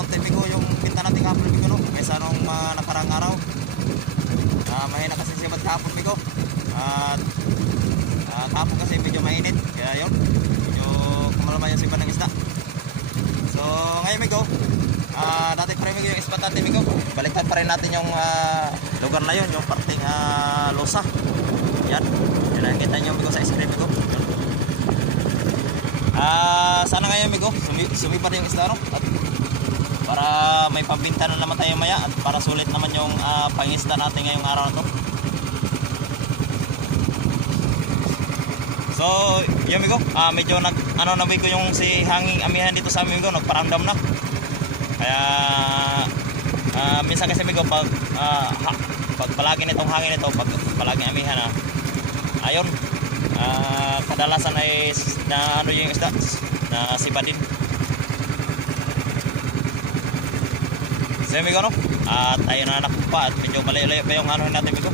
konti bigo yung pinta natin kahapon bigo no, kaysa nung nakarang araw. Mahina kasi sibat kahapon bigo. At kahapon kasi medyo mainit, kaya yun, medyo kumalama yung sibat ng isda. So ngayon bigo, dati pa rin bigo yung ispat natin bigo. Baliktad pa rin natin yung lugar na yun, yung parting losa. Yan, yun nakikita nyo bigo sa screen bigo. Sana ngayon bigo sumipad yung isda no? At para may pambinta na naman tayo maya at para sulit naman yung pangisda natin ngayong araw na to. So yun bigo, medyo na bigo yung si hanging amihan dito sa amin bigo, nagparamdam na. Kaya minsan kasi bigo pag palagi nitong hangin ito, pag palagi amihan na ayun, kadalasan ay na ano yung isda na sibadin. So amigo no, tayo na nakupa at medyo malayo-layo pa yung ano natin amigo,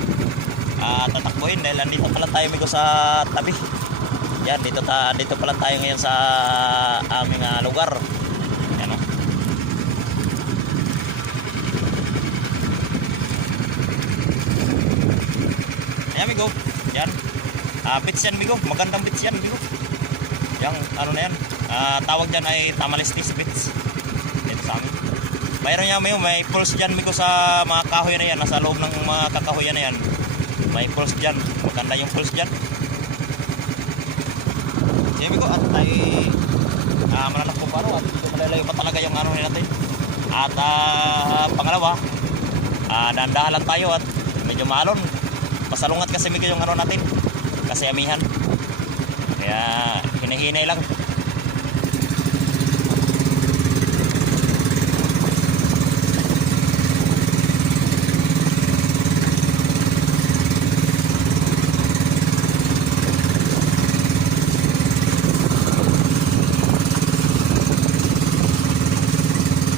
tatakbuhin dahil andito pala tayo amigo sa tabi. Yan, dito pala tayo ngayon sa aming lugar. Yan o. Ayan amigo, yan. Bits yan bigo, magandang bits yan bigo. Yang ano na yan, tawag dyan ay tamalistis bits dito sa amin. Mayroon yan may pulse dyan bigo sa mga kahoy na yan, nasa loob ng mga kakahoy na yan. May pulse dyan, maganda yung pulse dyan. Sige bigo, at tayo mananap ko paro at dito malalayo pa talaga yung ano natin. At pangalawa, dahan-dahan lang tayo at medyo maalon. Pasalungat kasi bigo yung ano natin, kasi amihan. Kaya hinahinay lang.